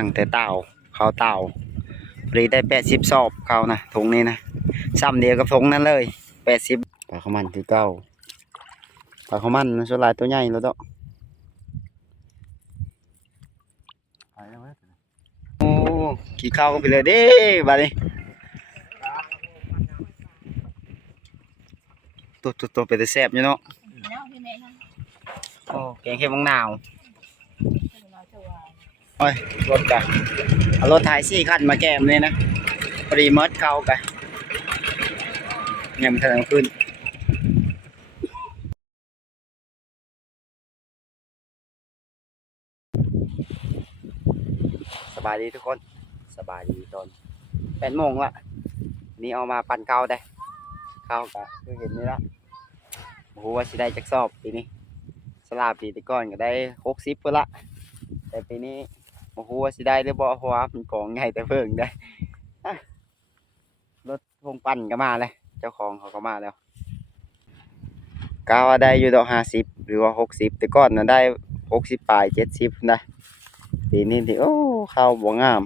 ตั้งแต่เต่าเขาเต่าพอดีได้แปดสิบสอบเขานะถุงนี้นะซ้ำเดียวกับถุงนั้นเลยแปดสิบปลาข้าวมันคือเก้าปลาข้าวมันส่วนหลายตัวใหญ่แล้วต้องโอ้ขี่ข้าวกันไปเลยเด้บาดนี้ตัวตัวตัวเป็นแต่แซ่บอยู่เนาะแล้วพี่แม่นะโอ้แกงเห็ดมังนาวเราจะว่า โอ้ยรถกันเอารถไถสี่คันมาแก้มเลยนะพอดีมดเข้ากันยังไม่ทันขึ้นสบายดีทุกคน สบายดีตอนแปดโมงละนี่เอามาปั่นเกาได้เข้ากะคือเห็นนี่ละโอ้โหว่าสิได้จักสอบปีนี้สลาปีแตะก่อนก็ได้หกสิบเพื่อละแต่ปีนี้ โอ้โหว่าสิได้หรือบ่เพราะว่ามันกองใหญ่แต่เพิ่งได้รถพงปั่นก็มาเลยเจ้าของเขาก็มาแล้วกาว่าได้อยู่ดอกห้าสิบหรือว่าหกสิบแต่ก่อนน่ะได้หกสิบปลายเจ็ดสิบนะปีนี้ที่โอ้ข้าวบ่งาม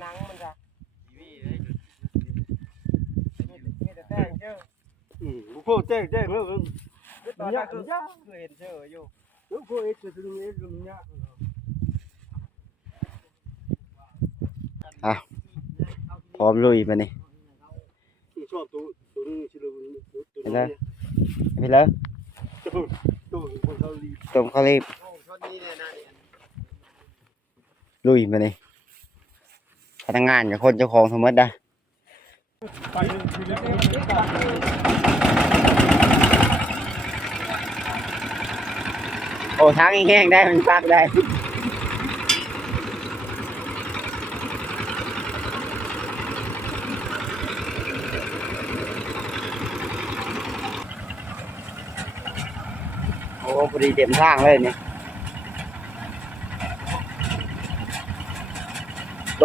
หนังมันจ้ะมีแต่แจ้งเชื่ออืมพวกแจ้งแจ้งแล้วมันคือตอนนั้นคือคือเห็นเชื่ออยู่แล้วพวกเอ็กซ์ตรงนี้ตรงนี้พร้อมลุยมานี่ชอบตัวตัวนี้ชิลตัวตัวเห็นไหมนี้ไปเลยตัวตัวคนเขาลีต้มข้าวรีบโอ้ชนเนี่ยนะเนี่ยลุยมานี่ พนักงานกับคนเจ้าของทั้งหมดได้โอ้ทางแห้งได้มันพักได้โอ้พอดีเต็มทางเลยเนี่จ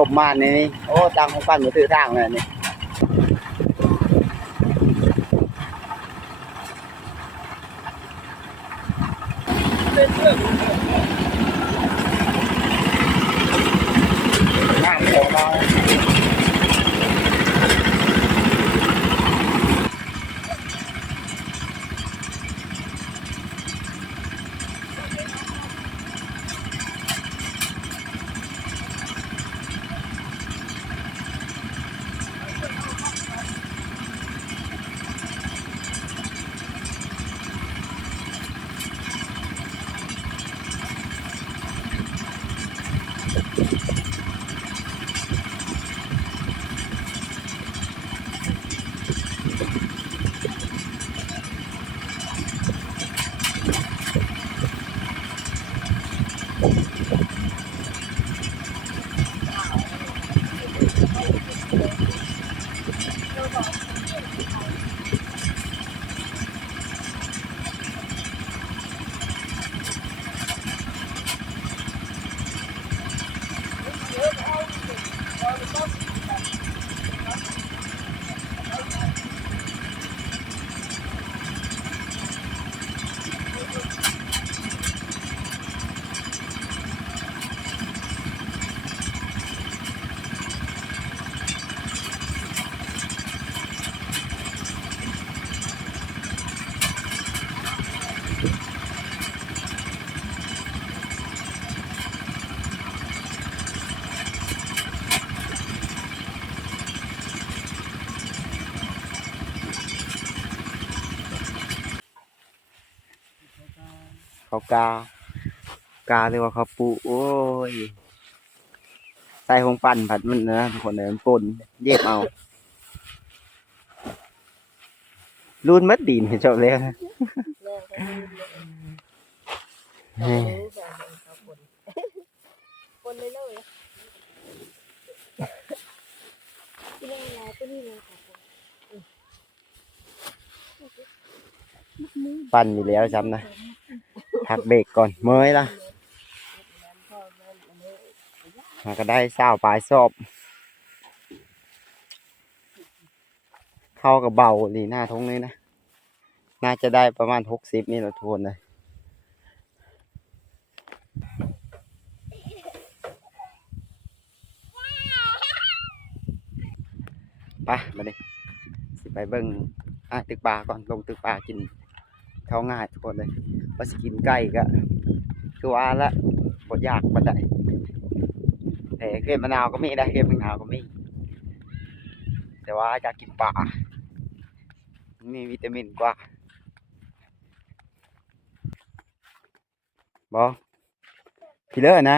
บมานนี่นี่โอ้ตังของปั้นมาถือทางเลยนี่ กา กาเรียกว่าเขาปูโอ้ยใส่หงปั่นผัดมันนะทุกคนเลยมันปนเย็บเอารุนมัดดินเห็นจบเลยแล้วก็รู้เลยรู้แบบเขาคนคนเลยเลยที่นี่ไงที่นี่เลยค่ะปั่นอยู่แล้วจำนะ พักเบรกก่อนเมื่อยละมันก็ได้สาวปลายสอบ เข้ากับเบาดีหน้าทงนี้นะ น่าจะได้ประมาณหกสิบนี่เราทวนเลยไปมาดิสิไปเบิ้งอะตึกปลาก่อนลงตึกปลากินเข้าง่ายทุกคนเลย ว่าสิกินไก่ก็คือว่าละบดยากบันไดแต่เค็มมะนาวก็มีได้เค็มมะนาวก็มี แต่ว่าอยากกินปลามีวิตามินกว่าบอพี่เลิศนะ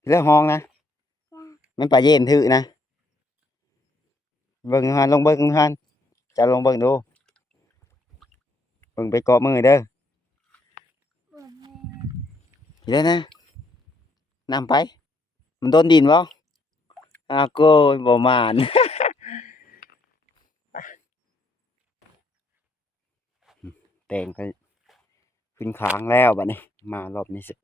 พี่เลิศห้องนะมันปลาเย็นถือนะเบิ่งหันลงเบิ่งหันจะลงเบิ่งดู เบิ่งไปเกาะมือเด้อพี่เลิศนะนำไป มันโดนดินบ่อาโก้ยบ่มาน แตงก็ขึ้นค้างแล้วบัดนี้ มารอบนี้สิ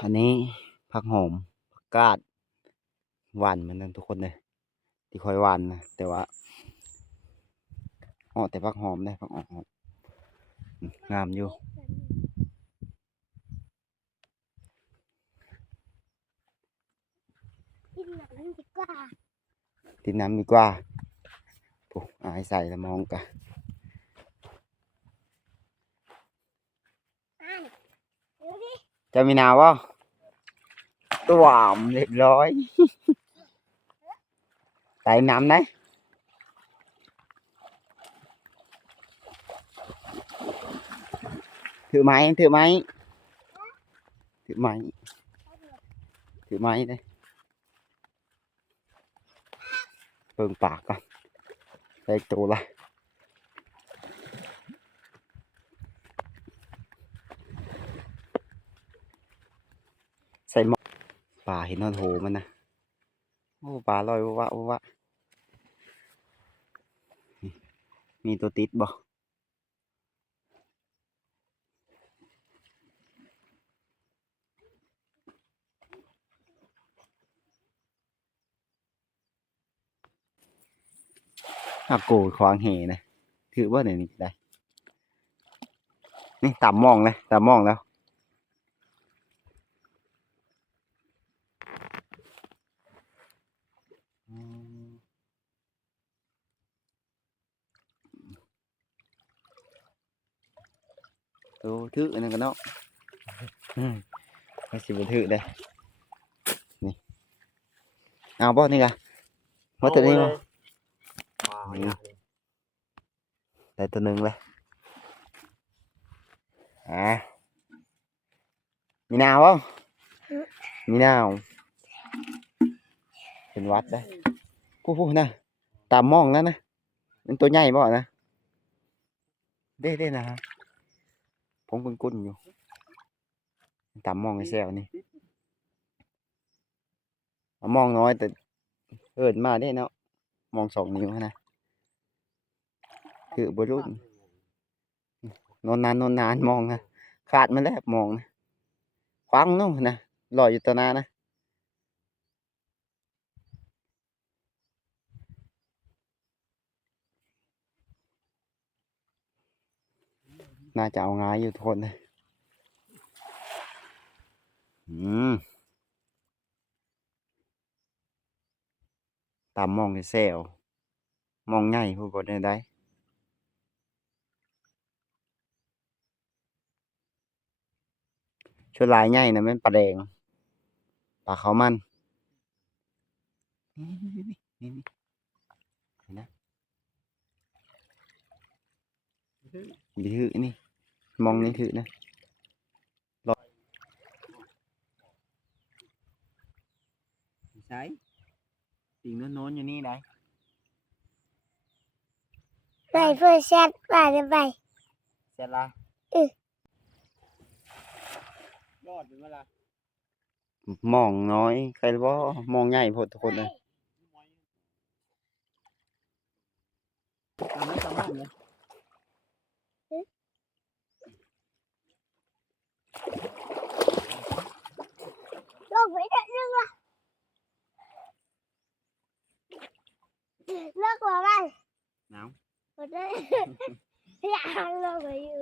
อันนี้ผักหอม กกาดหวานเหมือนกันทุกคนเลยที่คอยหวานนะแต่ว่าอ๋อแต่ผักหอมได้ผักหอมอืมงามอยู่กินหนังดีกว่าติดน้ำดีกว่าปุ๊อายใส่ละมองกะอ่านดูดิจะมีนาวะ ตัวอ่ำเรียบร้อยใส่น้ำไหนถือไม้ถือไม้ถือไม้ถือไม้เลยเพิ่งปากก่อนใส่ตัวละใส่หมอ ปลาเห็นนอนโหมันนะโอ้ปลาลอยวะวะมีตัวติดบ่อาโกยควางเหนะ ถือว่าเนี่ยนี่ได้ นี่ต่ำมองเลยต่ำมองแล้ว ถืออันนั้นกันเนาะอืมไม่สิบถือได้นี่เอาบ่นี่กะว่าตัวนี้บ่ปลานี่ได้ตัวหนึ่งเลยอ่ามีนาวบ่มีนาวเป็นวัดได้ผู้ผู้นะตามมองแล้วนะเป็นตัวใหญ่บ่นะเด้เด้นะฮะ ผมเป็นกุ้นอยู่ตามมองไอ้แซวนี่มองน้อยแต่เอิดมาได้เนาะมองสองนิ้วนะคือบรุษนนอนนานนอนนานมองนะขาดมาแล้วมองนะคว้างนู่นนะลอยอยู่ตัวหนานะ น่าจะเอางายอยู่ทุกคนเลยอืมตามมองเซลมองง่ายพูดบได้ได้ชุดลายใหญ่นะแม่นปลาแดงปลาเขามันนี่นี่นี่ นี่นี่เห็นนะมีถือนี่ มองนี่ถือนะรอใช่สิ่งโน้นๆอยู่นี่ได้ไปเพื่อแชทไปเลยไปเสร็จละรอดเป็นเวลามองน้อยใครรู้ว่ามองใหญ่พอทุกคนเลยตามไม่ตามมองเลย งไปเด็ดนึงละเลิกว่าไง หนาว หมดเลยอยากลงไปอยู่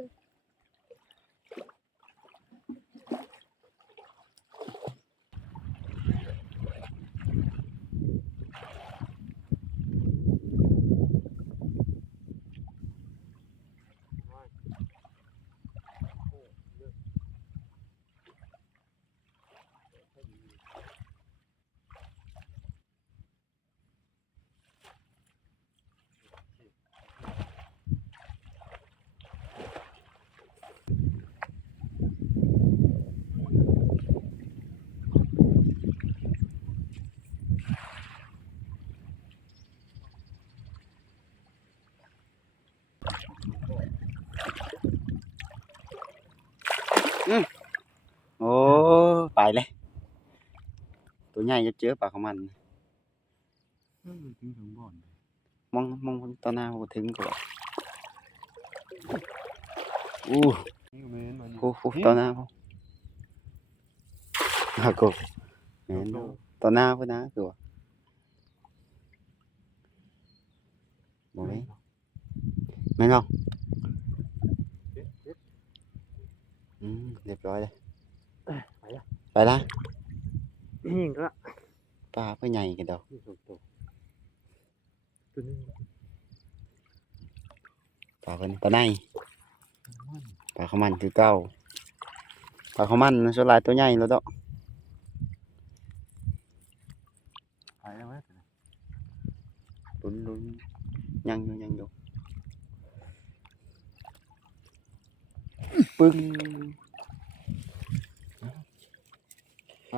โอ้ไปเลย ตัว ใหญ่จะเจอปลาของมันถึงถึงบ่อนมองมองตอนหน้าผมถึงก่อนอู้นี่ก็แม่นมันหูหูตอนหน้าผมฮะกูแม่นบ่ตอนหน้าพุ่นนะคือว่าบ่แม่นแม่นบ่อืมเรียบร้อยเลยไปละไปละ นี่ก็ปลาเพื่อใหญ่กันดอกนี่สองตัวตัวนึงปลาเพิ่นปลาในปลาขาวมันคือเก่าปลาขาวมันส่วนหลายตัวใหญ่แล้วดอกไปแล้วไหมลุ้นลุ้นยังอยู่ยังอยู่ปึ้งไป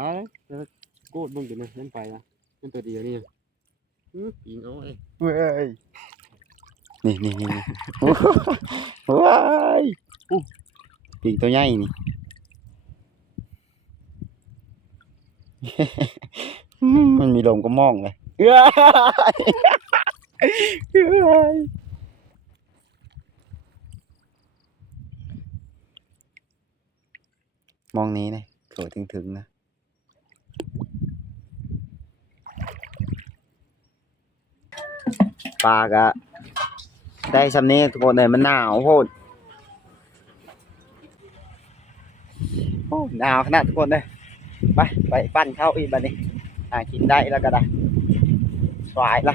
แล้ว โกดบึงตัวนึงนั่นไปละนั่นตัวเดียวนี่หืมยิงเอาไอ้เว้ยนี่นี่นี่นี่ว้ายอู้ปีกตัวใหญ่นี่มันมีลมก็มองเลยเอ้ยเอ้ยมองนี้เลยโถถึงถึงๆนะ ปลากะได้สำนี้ทุกคนเลยมันหนาวโพดโอ้หนาวขนาดทุกคนเลยไปไปปั้นข้าวอีกบันนี้อ่ากินได้แล้วก็ได้สวายละ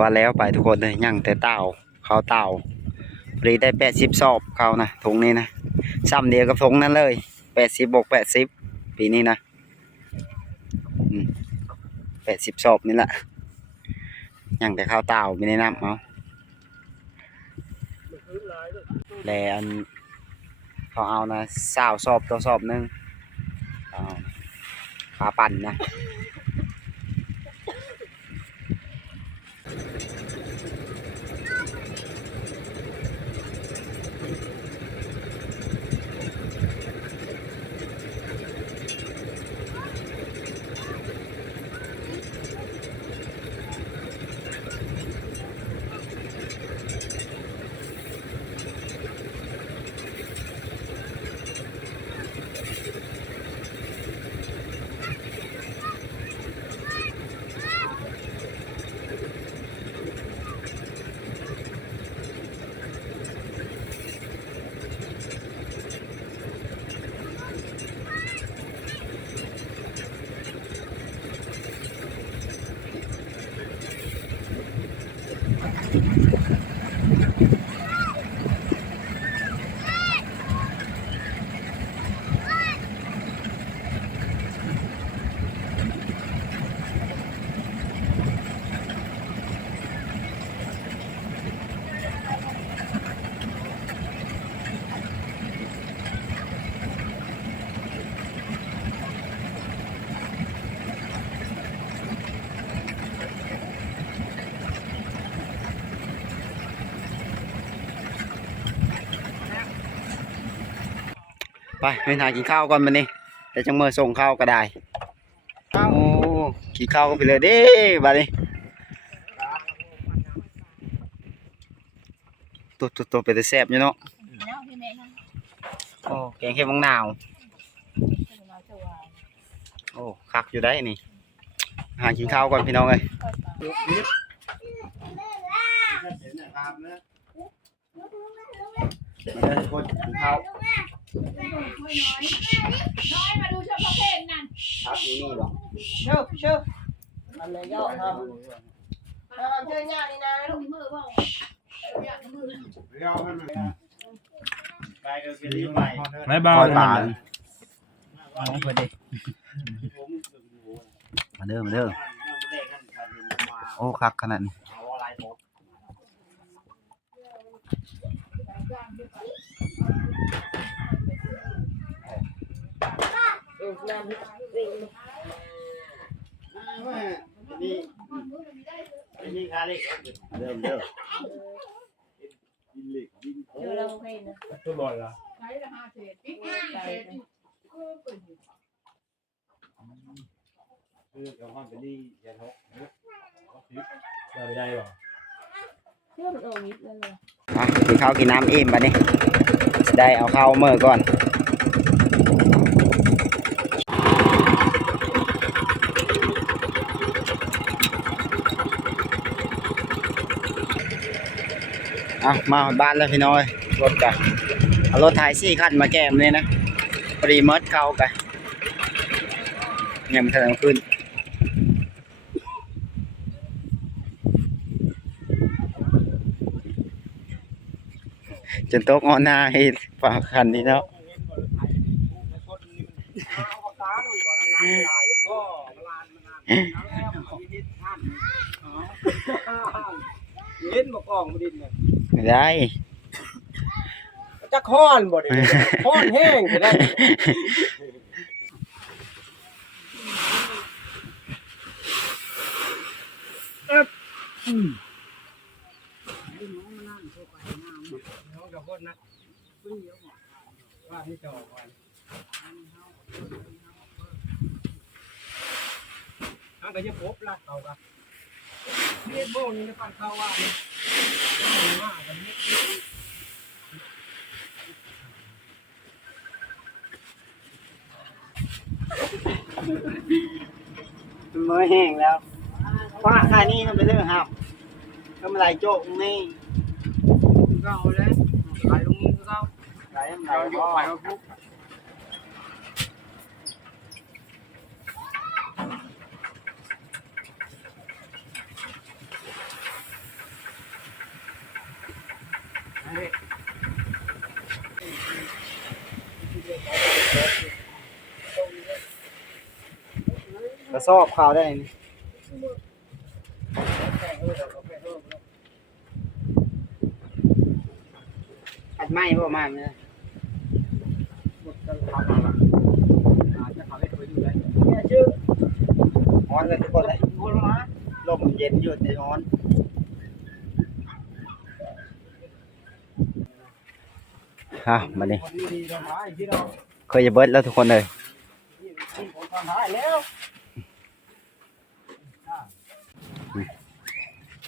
ว่าแล้วไปทุกคนเลยยังแต่เต่าเขาเต่าปรีได้แปดสิบสอบเขานะถุงนี้นะซ้ำเดียวกับถุงนั้นเลยแปดสิบบวกแปดสิบปีนี้นะแปดสิบสอบนี่แหละยังแต่ข้าวเต่าไม่ได้นับเอาพื้นลายด้วอันเขาเอานะสาวสอบตัวสอบหนึงเอาขาปั่นนะ ไปไปหากินข้าวก่อนมันนี่เดี๋ยวจังเมื่อส่งข้าวก็ได้โอ้กินข้าวก็ไปเลยเด้บัดนี้ตัวตัวตัวไปแต่แซ่บอยู่เนาะแล้วพี่แม่นะโอ้แกงเห็ดมังนาวเราจะว่าโอ้คักอยู่ได้นี่ หากินข้าวก่อนพี่น้องเอ้ยมาเด้อทุกคนกินข้าว น้อยมาดูเฉพาะเพลงนั่นครับนี่นี่หรอเชิบเชิบมันเลยย่อทำทำเชื่อยานี่นะลูกมือเปล่าอยากมือไม่ปเบาล่อยเลยป่าน้องเพื่อนดิมาเด้อมาเด้อโอ้คักขนาดนี้ เออน้ำวิ่งเริ่มเด้อเจอเราเพลงนะตัวลอยละคือเดี๋ยวห้องจะนี่ยันหกเราไปได้หรอเชื่อมโอ้ยเลยกินข้าวกินน้ำอิ่มบัดนี้ได้เอาข้าวเมื่อก่อน อะมาบ้านแล้วพี่น้อย รถกันเอารถไถสี่คันมาแก้มเลยนะพอดีเมิดเข้ากันยังไม่ทันเอาขึ้นจนโต๊ะงอหน้าให้ฝากคันนี้แล้วเล่นบ่กองบ่ดินเนี่ย ไม่ได้จะค้อนบ่ดิค้อนแห้งจะได้น้องกับคนนะว่าให้จอก่อนทางก็จะพบละเขาก็เรียกโบ้นี่นะปันเขาว่านี่ มากันนี้มือแห้งแล้วฟ้าค่านี้มันเป็นเรื่องหับทำอะไรโจ๊กนี่ก็เอาแล้วขายลงมือเขาไหลไหลเราอยู่พ่อไปเอาปุ๊บก สอบข่าวได้นี่อัดไม้บ่มาเนี่ยหมดกันทำมาละอาจจะเขาเล่นไปอยู่ได้เนี่ยชื่อฮอนเลยทุกคนเลยโคตรมาลมเย็นอยู่แต่ร้อนฮะมานี่คนดีๆทำร้ายที่เราเคยจะเบิดแล้วทุกคนเลย ที่ผมทำร้าย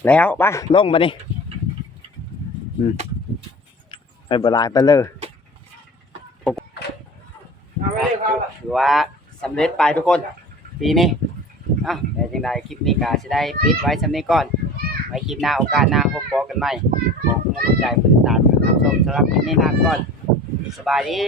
แล้วแล้วไปลงมานี่อืมไปบลายไปเลยถือว่าสำเร็จไปทุกคนปีนี้อะแต่ยังไงคลิปนี้ก็จะได้ปิดไว้สำเนี้ก่อน ไว้คลิปหน้าโอกาสหน้าพบกันใหม่ขอคุณกใจเพื่อนตามกันครับชมสำหรับคลิปนี้ลาก่อนสบายดี